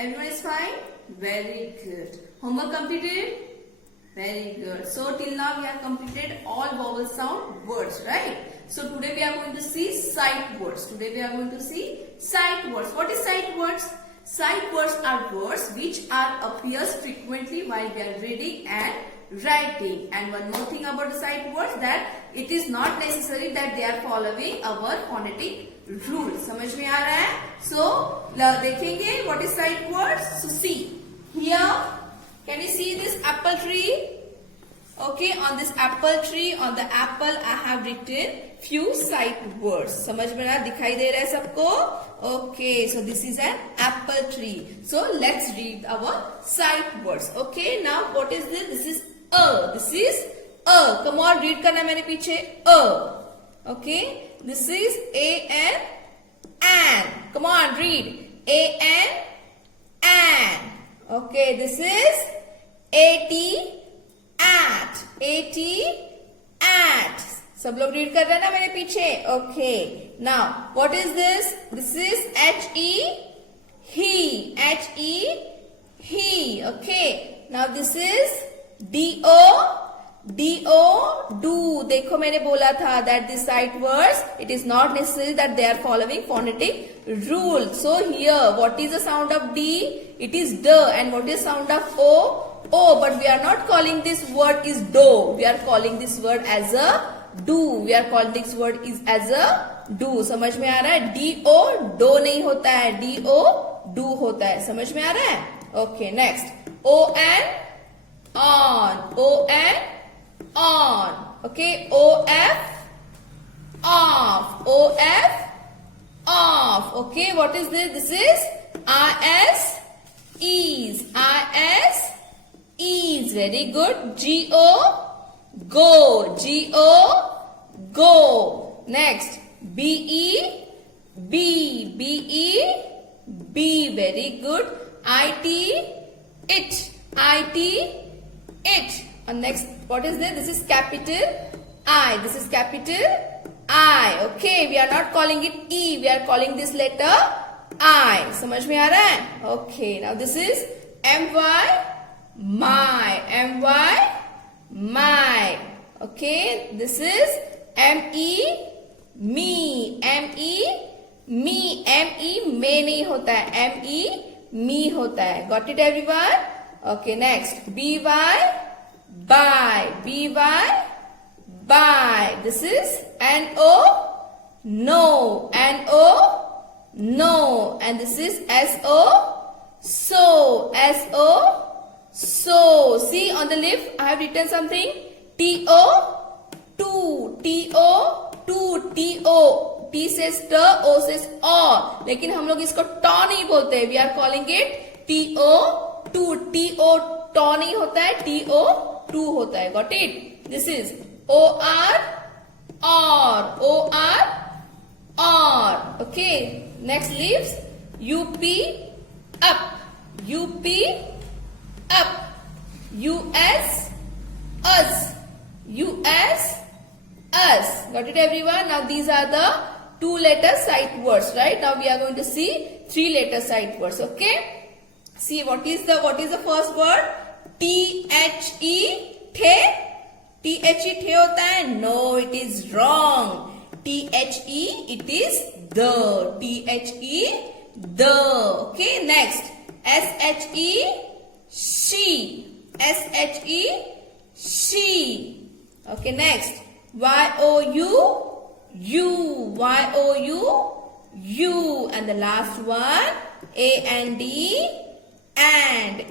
Everyone is fine? Very good. Homework completed? Very good. So till now we have completed all vowel sound words, right? So today we are going to see sight words. Today we are going to see sight words. What is sight words? Sight words are words which appears frequently while we are reading and writing. And one more thing about the sight words, that it is not necessary that they are following our phonetic rule. समझ में आ रहा है? So देखेंगे what is sight words. So see here, can you see this apple tree? Okay, on this apple tree, on the apple I have written few sight words. समझ में आ रहा, दिखाई दे रहा है सबको? Okay, so this is an apple tree. So let's read our sight words. Okay, now what is this? This is a. This is a. Come on, read करना मैंने पीछे a. Okay, this is an. Come on, read an. Okay, this is at. सब लोग read कर रहे हैं ना मेरे पीछे? Okay. Now, what is this? This is he. Okay. Now this is do. देखो मैंने बोला था that this sight words, it is not necessary that they are following phonetic rule. So here, what is the sound of D? It is D. And what is sound of O? O. But we are not calling this word is do. We are calling this word as a do. We are calling this word is as a do. समझ में आ रहा है? D-O, do नहीं होता है. D-O, do होता है. समझ में आ रहा है? Okay, next. O-N, on. Okay, O-F, off. Okay, what is this? This is is. Very good. G-O, go. Next, B-E, very good. I-T, it. And next, what is this? This is capital I. Okay, we are not calling it E. We are calling this letter I. समझ में आ रहा है? Okay, now this is M-Y, my. Okay, this is M-E, me. Me नहीं होता है. M-E, me होता है. Got it everyone? Okay, next. B-Y, buy. This is N-O, no. And this is S-O, so. See on the left, I have written something. T-O, two. T says T, O says O. लेकिन हम लोग इसको टॉ नहीं बोलते. We are calling it T-O, two. T-O, टॉ नहीं होता है. T-O, two होता है. Got it? This is O-R, or. Okay. Next leaves U-P, up. U-S, us. Got it everyone? Now these are the 2-letter sight words, right? Now we are going to see 3-letter sight words. Okay? See what is the first word? T-H-E, the. T-H-E, the होता है? No, it is wrong. T-H-E, it is the. T-H-E, the. Okay, next. S-H-E, she. Okay, next. Y-O-U, you. And the last one, A-N-D, and.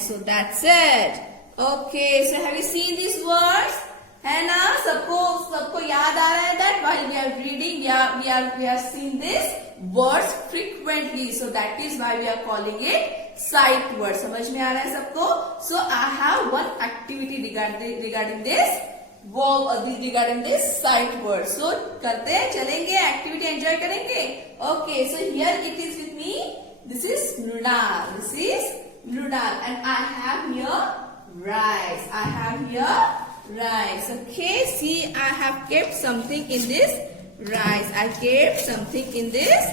So that's it. Okay, so have you seen these words? है ना? सबको याद आ रहा है that while we are reading, we are seeing these words frequently. So that is why we are calling it sight words. समझ में आ रहा है सबको? So I have one activity regarding this sight words. So करते चलेंगे, activity enjoy करेंगे. Okay, so here it is with me. This is Mrunal. And I have here rice. Okay, see, I have kept something in this rice. I kept something in this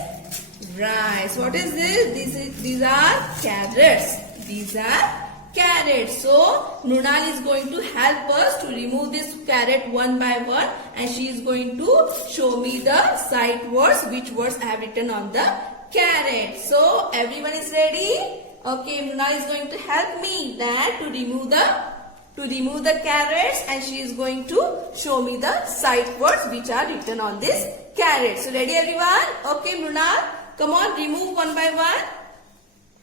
Right. So what is this? These are carrots. These are carrots. So Mrunal is going to help us to remove this carrot one by one, and she is going to show me the sight words, which words I have written on the carrot. So everyone is ready? Okay, Mrunal is going to help me that to remove the carrots, and she is going to show me the sight words which are written on this carrot. So ready everyone? Okay, Mrunal, come on, remove one by one.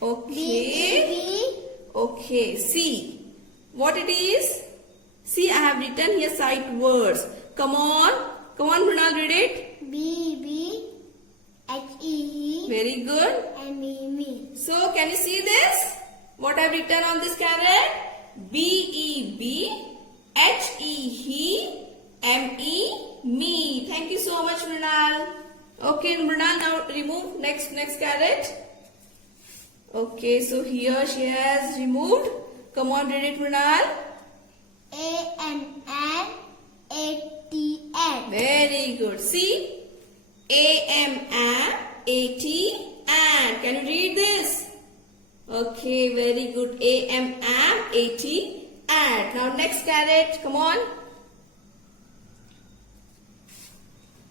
Okay. Okay, see what it is. See, I have written here sight words. Come on, Mrunal, read it. B H E. Very good. M E me. So can you see this? What I have written on this carrot? BEBHEME me. Thank you so much, Mrunal. Okay, Mrunal, now remove next carrot. Okay, so here she has removed. Come on, read it, Mrunal. AMMATN. Very good. See? AMMAT and. Can you read this? Okay, very good. AMMAT and. Now next carrot. Come on.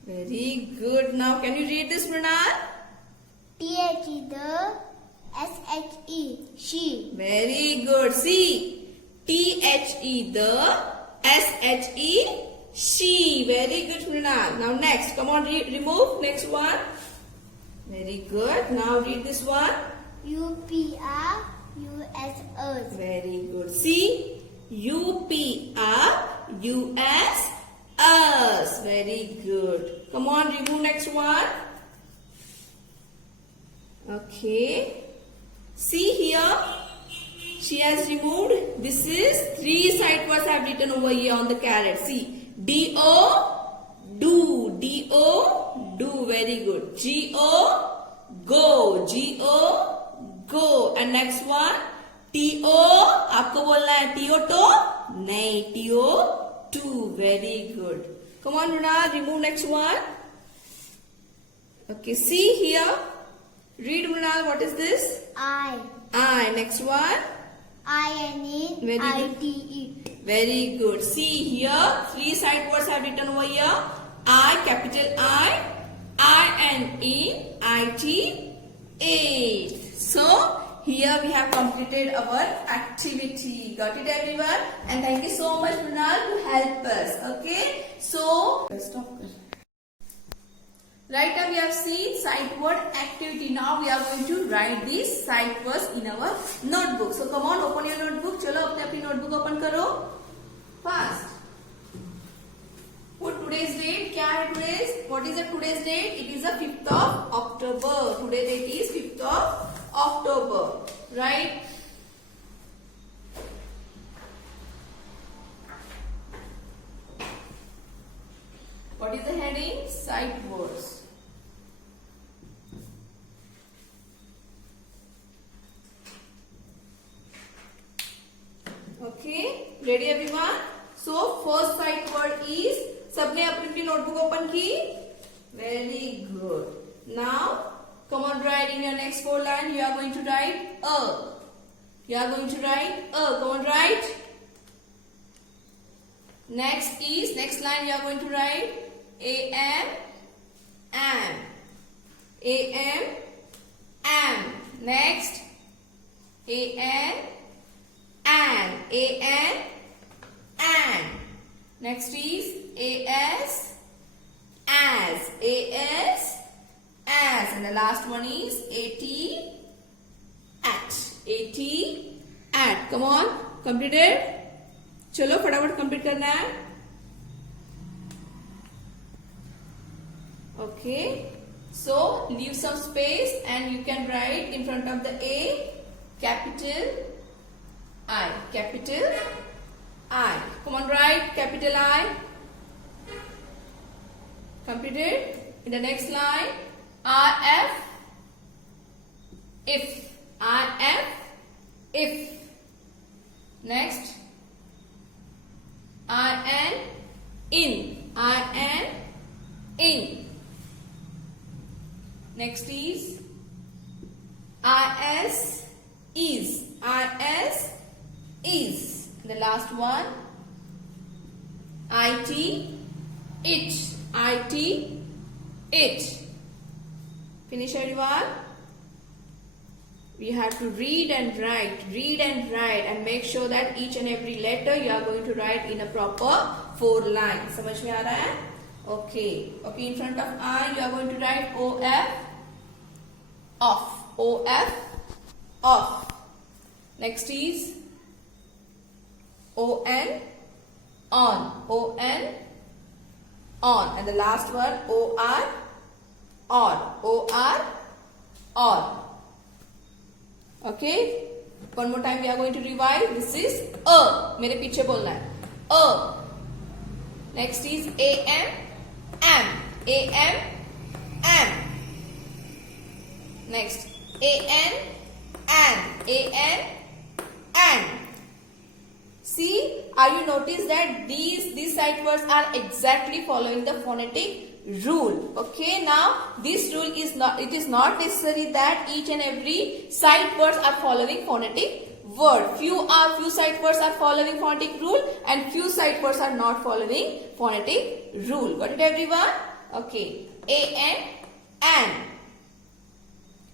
Very good. Now can you read this, Mrunal? THE the SHE she. Very good. See, THE the SHE she. Very good, Mrunal. Now next, come on, remove next one. Very good. Now read this one. UPR US. Very good. See, UPR US us. Very good. Come on, remove next one. Okay. See here, she has removed. This is 3 sight words I have written over here on the carrot. See, D-O, do. D-O, do. Very good. G-O, go. G-O, go. And next one, T-O, आपको बोलना है T-O to? नहीं, T-O, to. Very good. Come on, Mrunal, remove next one. Okay, see here. Read, Mrunal, what is this? I. Next one. Very INNITE. Very good. See here, 3 sight words I have written over here. I, capital I, INNITE, 8. So, here we have completed our activity. Got it, everyone? And thank you so much, Mrunal, to help us. Okay? So, stop. Right now we have seen sight word activity. Now we are going to write these sight words in our notebook. So come on, open your notebook. चलो अपनी notebook open करो. Fast. Put today's date. क्या है today's? What is the today's date? It is the 5th of October. Today's date is 5th of October. Right? What is the heading? Sight words. Okay, ready everyone? So first sight word is, सबने अपनी notebook open की? Very good. Now come on, write in your next 4 line. You are going to write a. You are going to write a. Come on, write. Next line you are going to write am. Next and. Next is as. And the last one is at. Come on, completed. चलो फटाफट complete करना है. Okay, so leave some space and you can write in front of the A, capital I. Come on, write capital I. Completed. In the next line, RF, if. Next, in. Next is is. Is. The last one it. Finish everyone. We have to read and write and make sure that each and every letter you are going to write in a proper 4 lines. समझ में आ रहा है? Okay. Okay, in front of I you are going to write off. Next is on, and the last one or. Okay, one more time we are going to revise. This is a. मेरे पीछे बोलना है a. Next is am. Next an. See, are you notice that these sight words are exactly following the phonetic rule? Okay, now this rule is not. It is not necessary that each and every sight words are following phonetic word. Few sight words are following phonetic rule, and few sight words are not following phonetic rule. Got it, everyone? Okay, an.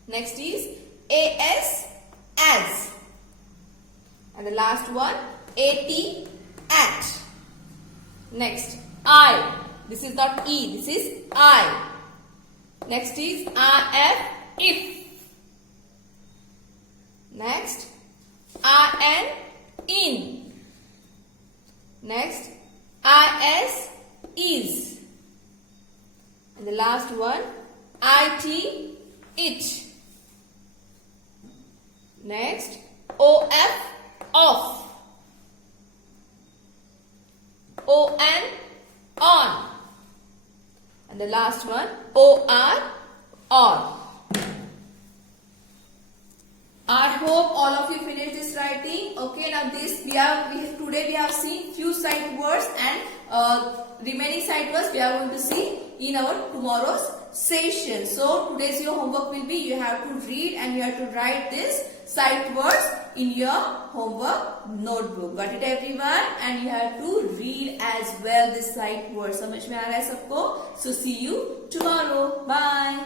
Next is as, and the last one at. Next I. This is not E. This is I. Next is if. Next in. Next is. And the last one it. Next off. On. And the last one or. I hope all of you finished this writing. Okay, now today we have seen few sight words, and remaining sight words we are going to see in our tomorrow's session. So today's your homework will be you have to read and you have to write this sight words in your homework notebook. Got it, everyone? And you have to read as well this sight words. समझ में आ रहा है सबको? So see you tomorrow. Bye.